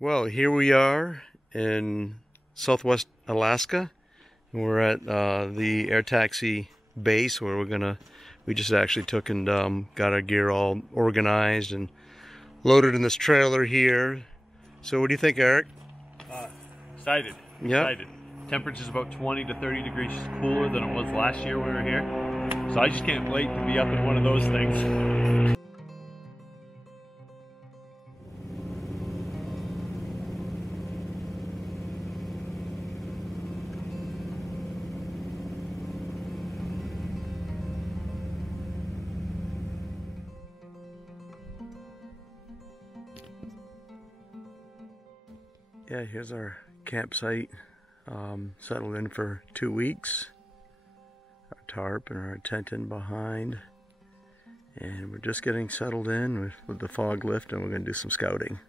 Well, here we are in southwest Alaska, and we're at the air taxi base where we just actually took and got our gear all organized and loaded in this trailer here. So what do you think, Eric? Excited. Yeah. Excited. Temperature's about 20 to 30 degrees cooler than it was last year when we were here. So I just can't wait to be up in one of those things. Yeah, here's our campsite, settled in for 2 weeks. Our tarp and our tent in behind. And we're just getting settled in with the fog lift, and we're going to do some scouting.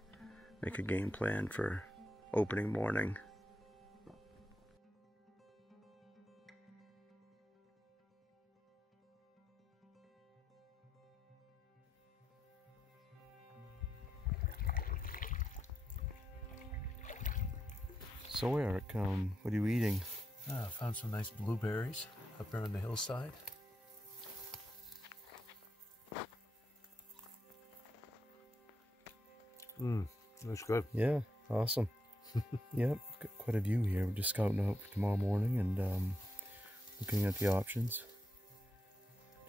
Make a game plan for opening morning. So Eric, what are you eating? Found some nice blueberries up there on the hillside. That's good. Yeah, awesome. Yep, got quite a view here. We're just scouting out for tomorrow morning and looking at the options.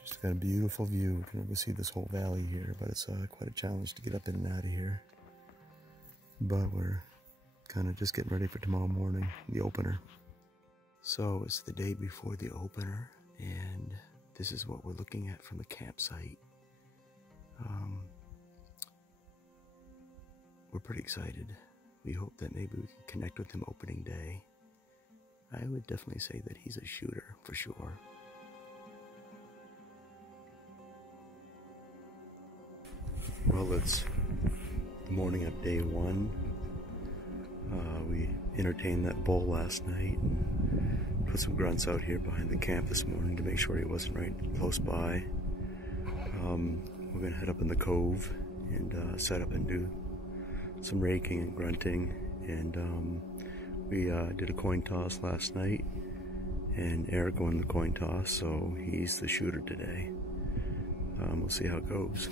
Just got a beautiful view. You can never see this whole valley here, but it's quite a challenge to get up in and out of here. But we're kind of just getting ready for tomorrow morning, the opener. So it's the day before the opener, and this is what we're looking at from the campsite. We're pretty excited. We hope that maybe we can connect with him opening day. I would definitely say that he's a shooter for sure. Well, it's the morning of day one. We entertained that bull last night and put some grunts out here behind the camp this morning to make sure he wasn't right close by. We're going to head up in the cove and set up and do some raking and grunting. And we did a coin toss last night, and Eric won the coin toss, so he's the shooter today. We'll see how it goes.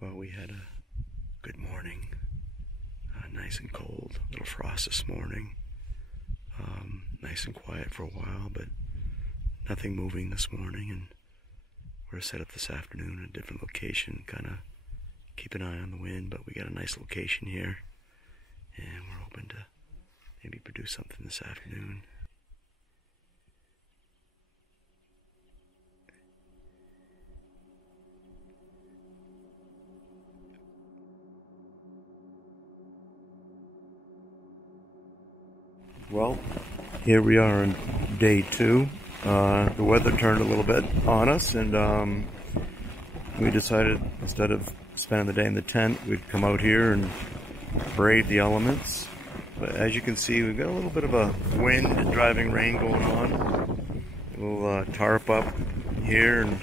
Well, we had a good morning, nice and cold, a little frost this morning, nice and quiet for a while, but nothing moving this morning, and we're set up this afternoon at a different location, kind of keep an eye on the wind, but we got a nice location here, and we're hoping to maybe produce something this afternoon. Well, here we are on day two. The weather turned a little bit on us, and we decided instead of spending the day in the tent, we'd come out here and brave the elements. But as you can see, we've got a little bit of a wind and driving rain going on. We'll tarp up here, and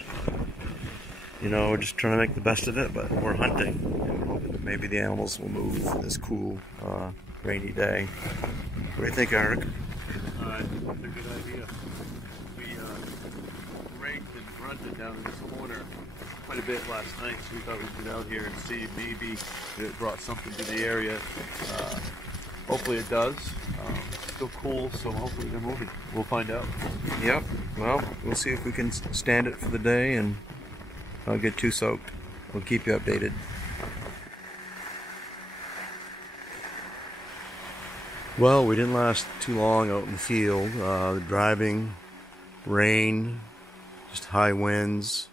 you know, we're just trying to make the best of it, but we're hunting, and we're hoping that maybe the animals will move this cool, rainy day. What do you think, Eric? I think it's a good idea. We raked and grunted down in this corner quite a bit last night, so we thought we'd get out here and see if maybe it brought something to the area. Hopefully it does. It's still cool, so hopefully they're moving. We'll find out. Yep. Well, we'll see if we can stand it for the day and not get too soaked. we'll keep you updated. Well, we didn't last too long out in the field. Driving, rain, just high winds.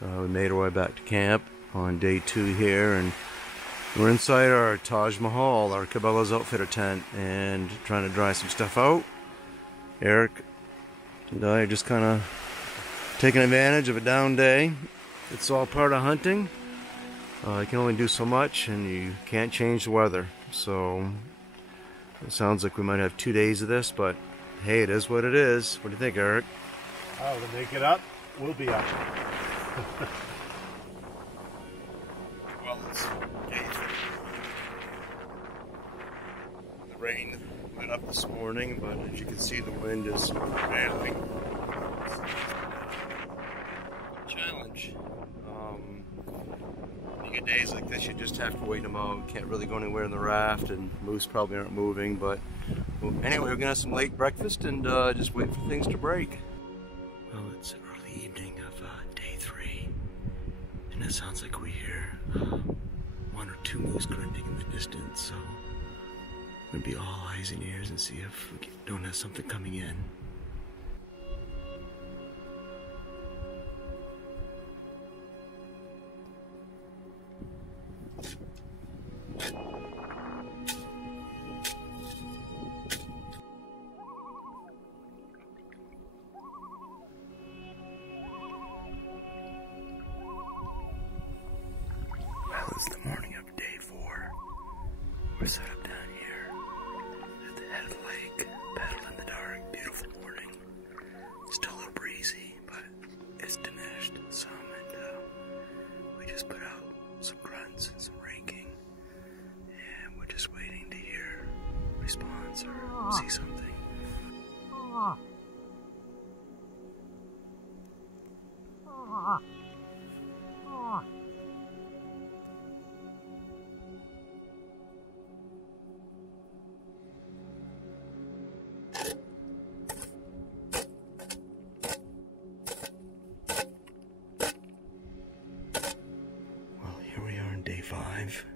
We made our way back to camp on day 2 here, and we're inside our Taj Mahal, our Cabela's Outfitter tent, and trying to dry some stuff out. Eric and I are just kind of taking advantage of a down day. It's all part of hunting. You can only do so much, and you can't change the weather. So it sounds like we might have 2 days of this, but hey, it is what it is. What do you think, Eric? Oh, to make it up, we'll be up. Well, it's day 3. The rain went up this morning, but as you can see, the wind is prevailing. Challenge. You get days like this, you just have to wait them out. Can't really go anywhere in the raft, and moose probably aren't moving. But well, anyway, we're gonna have some late breakfast and just wait for things to break. Well, it's early evening of day 3, and it sounds like we hear 1 or 2 moose grunting in the distance. So we're gonna be all eyes and ears and see if we don't have something coming in. It's the morning of day 4. We're set up down here at the head of the lake, paddle in the dark, beautiful morning. Still a little breezy, but it's diminished some, and we just put out some grunts and some raking, and we're just waiting to hear a response or see something. Day 5.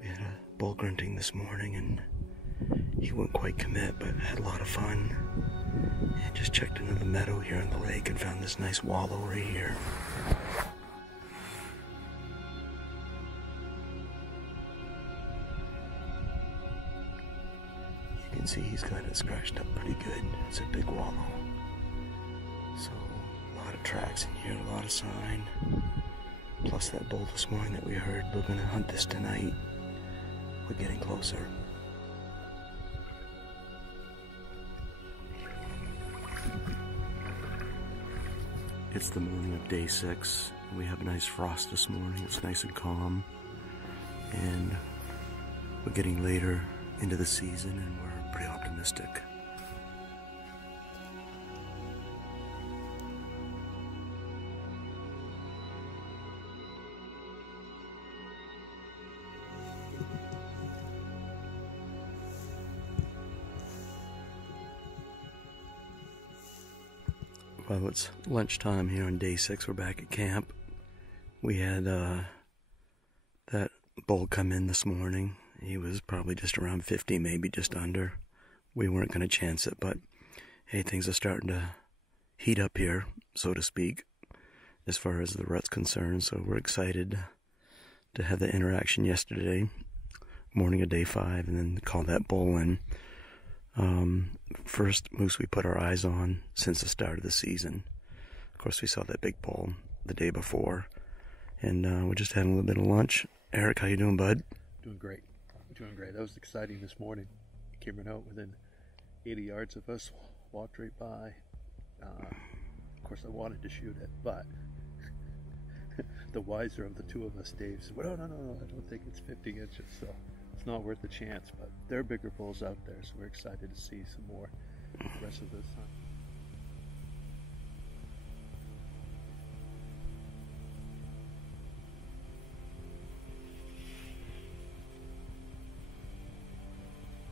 We had a bull grunting this morning, and he wouldn't quite commit, but had a lot of fun. And just checked into the meadow here in the lake and found this nice wallow right here. You can see he's got it scratched up pretty good. It's a big wallow. So a lot of tracks in here, a lot of sign. Plus that bull this morning that we heard. We're going to hunt this tonight. We're getting closer. It's the morning of day 6. We have a nice frost this morning. It's nice and calm. And we're getting later into the season, and we're pretty optimistic. Well, it's lunchtime here on day 6. We're back at camp. We had that bull come in this morning. He was probably just around 50, maybe just under. We weren't going to chance it, but hey, things are starting to heat up here, so to speak, as far as the rut's concerned. So we're excited to have the interaction yesterday, morning of day 5, and then call that bull in. First moose we put our eyes on since the start of the season. Of course, we saw that big bull the day before, and we're just having a little bit of lunch. Eric, how you doing, bud? Doing great. Doing great. That was exciting this morning. Came right out within 80 yards of us, walked right by. Of course, I wanted to shoot it, but the wiser of the two of us, Dave, said, well, no, I don't think it's 50 inches, so it's not worth the chance. But there are bigger bulls out there, so we're excited to see some more the rest of this hunt.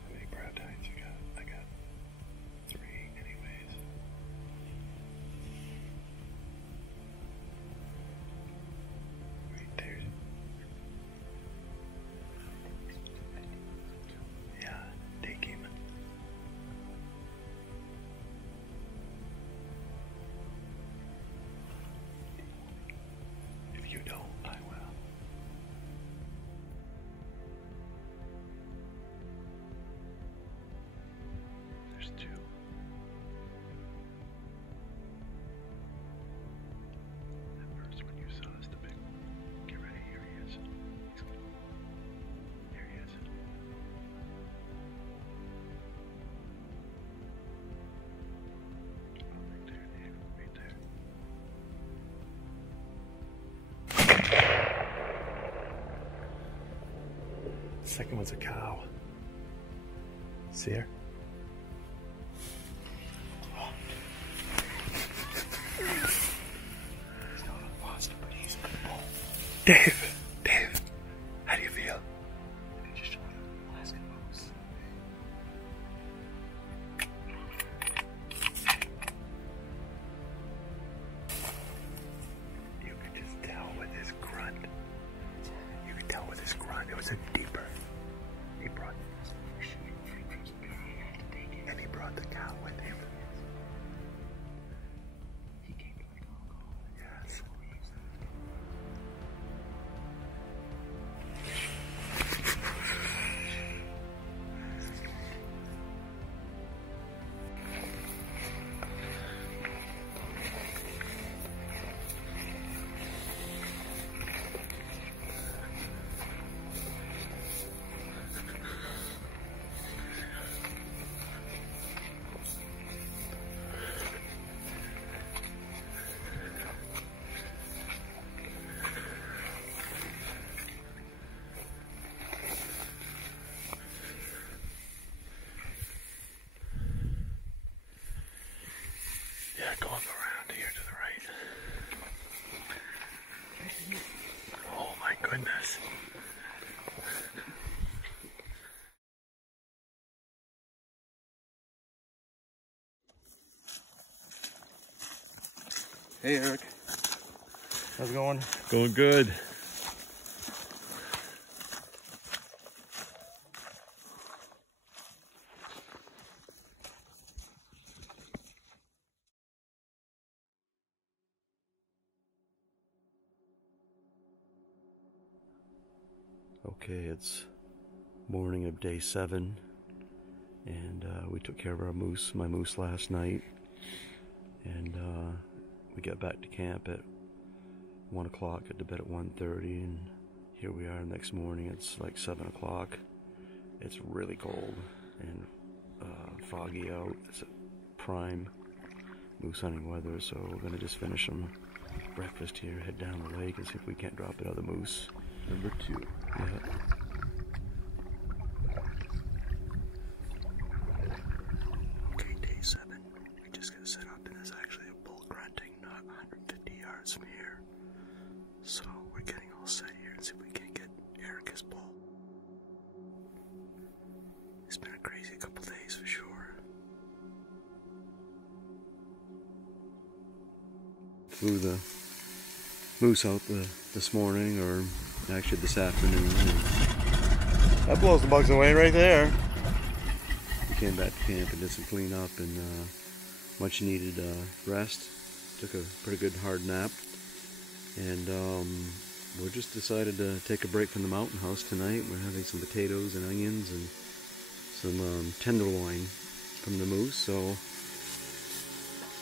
How many brow tines you got? I got 3 anyways. Right Second one's a cow. See her? He's not a monster, but he's a bull. Dave, how do you feel? I just showed an Alaskan moose. You could just tell with his grunt. You could tell with his grunt. It was a deeper. He brought and he brought the cow with him. He came to like Hong Kong. Yes. Yeah, going around here to the right. Oh my goodness. Hey Eric, how's it going? Going good. Okay, it's morning of day 7, and we took care of my moose last night, and we got back to camp at 1 o'clock, got to bed at 1:30, and here we are next morning. It's like 7 o'clock. It's really cold and foggy out. It's a prime moose hunting weather, so we're going to just finish some breakfast here, head down the lake, and see if we can't drop another moose. Number 2. Yeah. Okay, day 7. We just got set up, and there's actually a bull grunting not 150 yards from here. So we're getting all set here and see if we can get Eric his bull. It's been a crazy couple days for sure. Flew the moose out this morning, or actually this afternoon. That blows the bugs away right there. We came back to camp and did some cleanup and much needed rest. Took a pretty good hard nap, and we just decided to take a break from the mountain house tonight. We're having some potatoes and onions and some tenderloin from the moose. So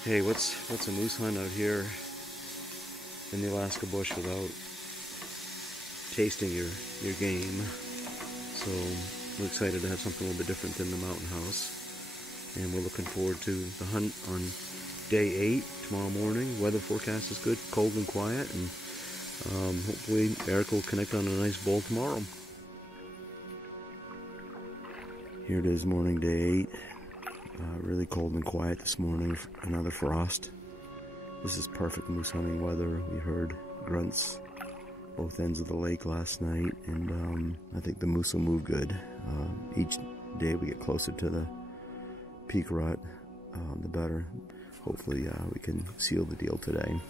hey, what's a moose hunt out here in the Alaska bush without tasting your game? So we're excited to have something a little bit different than the mountain house, and we're looking forward to the hunt on day 8 tomorrow morning. Weather forecast is good, cold and quiet, and hopefully Eric will connect on a nice bull tomorrow. Here it is, morning day 8. Really cold and quiet this morning. Another frost. This is perfect moose hunting weather. We heard grunts both ends of the lake last night, and I think the moose will move good. Each day we get closer to the peak rut, the better. Hopefully we can seal the deal today.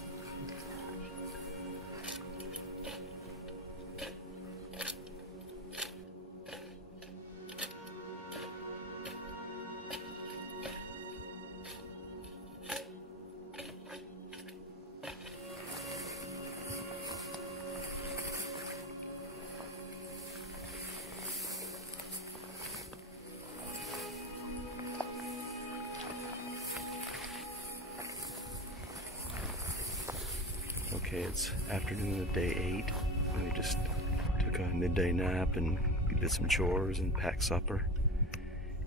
Okay, it's afternoon of day 8. We just took a midday nap and we did some chores and packed supper.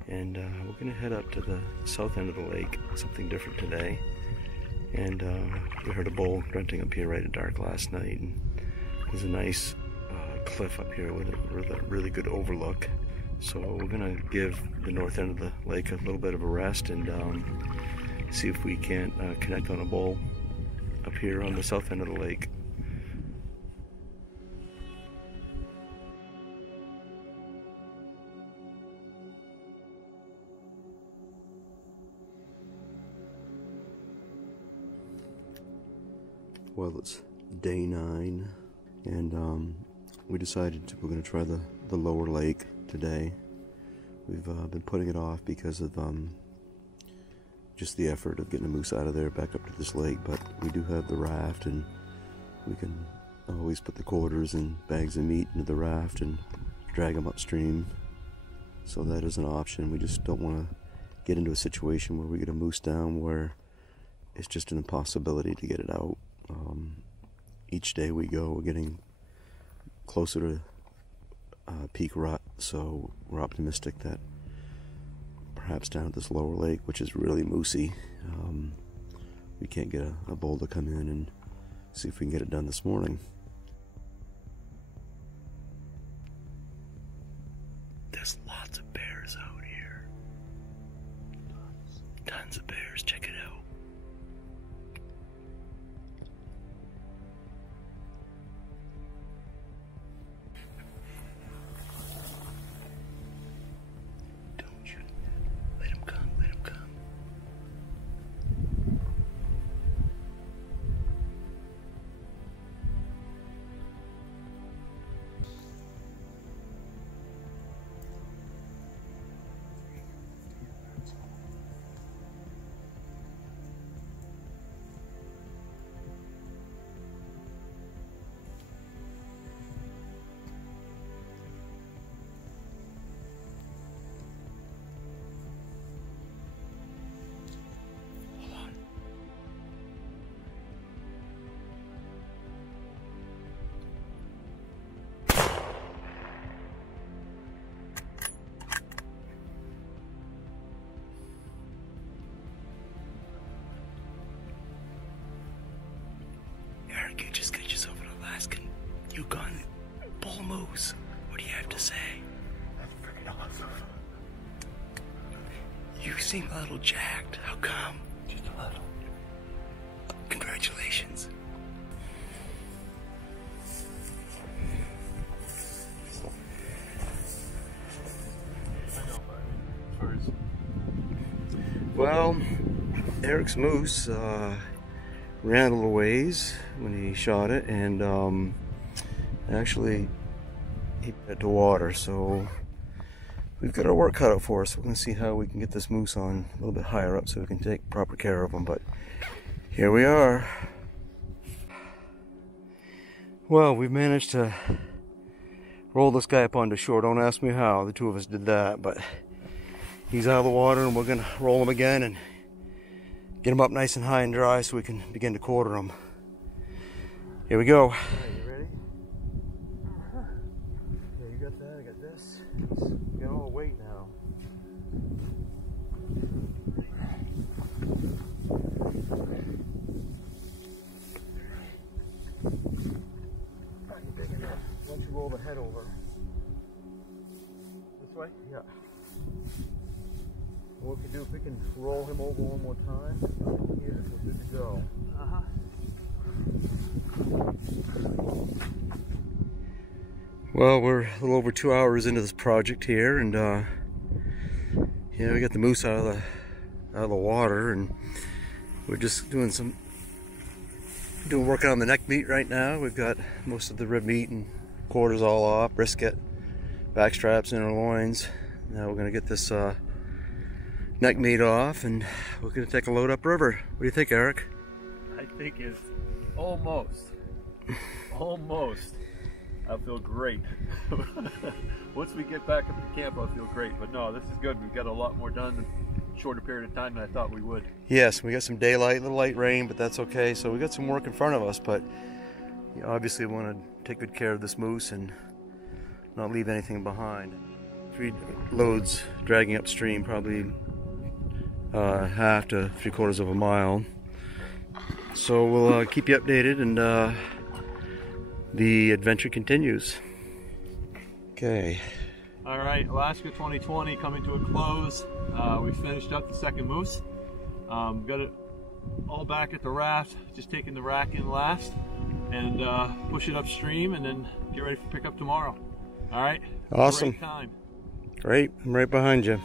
And we're going to head up to the south end of the lake, something different today. And we heard a bull grunting up here right at dark last night. And it was a nice cliff up here with a really good overlook. So we're gonna give the north end of the lake a little bit of a rest and see if we can't connect on a bowl up here on the south end of the lake. Well, it's day 9, and we decided we're going to try the lower lake today. We've been putting it off because of just the effort of getting a moose out of there back up to this lake, but we do have the raft, and we can always put the quarters and bags of meat into the raft and drag them upstream. So that is an option. We just don't want to get into a situation where we get a moose down where it's just an impossibility to get it out. Each day we go, we're getting closer to peak rut, so we're optimistic that perhaps down at this lower lake, which is really moosey, we can't get a bull to come in and see if we can get it done this morning. There's lots of bears out here. Tons of bears, check it out. Eric, you just got yourself an Alaskan Yukon bull moose. What do you have to say? That's freaking awesome. You seem a little jacked. How come? Just a little. Congratulations. Well, Eric's moose ran a little ways when he shot it, and actually he went to water, so we've got our work cut out for us. We're going to see how we can get this moose on a little bit higher up so we can take proper care of him, but here we are. Well, we've managed to roll this guy up onto shore. Don't ask me how, the two of us did that, but he's out of the water, and we're going to roll him again and get him up nice and high and dry so we can begin to quarter him. Here we go. All right, you ready? Yeah, you got that, I got this. We got all the weight now. Not big enough. Why don't you roll the head over? This way? Yeah. What we can do, if we can roll him over one more time, here, we're good to go. Well, we're a little over 2 hours into this project here, and yeah, we got the moose out of the water, and we're just doing working on the neck meat right now. We've got most of the rib meat and quarters all off, brisket, back straps, inner loins. Now we're gonna get this neck meat off, and we're going to take a load upriver. What do you think, Eric? I think it's almost. I feel great. Once we get back up to camp, I'll feel great. But no, this is good. We've got a lot more done in a shorter period of time than I thought we would. Yes, we got some daylight, a little light rain, but that's okay. So we got some work in front of us, but you obviously want to take good care of this moose and not leave anything behind. 3 loads dragging upstream, probably half to 3/4 of a mile. So we'll keep you updated, and the adventure continues. Okay. All right, Alaska 2020 coming to a close. We finished up the second moose. Got it all back at the raft, just taking the rack in last and push it upstream and then get ready for pickup tomorrow. All right. Awesome. Great time. Great. I'm right behind you.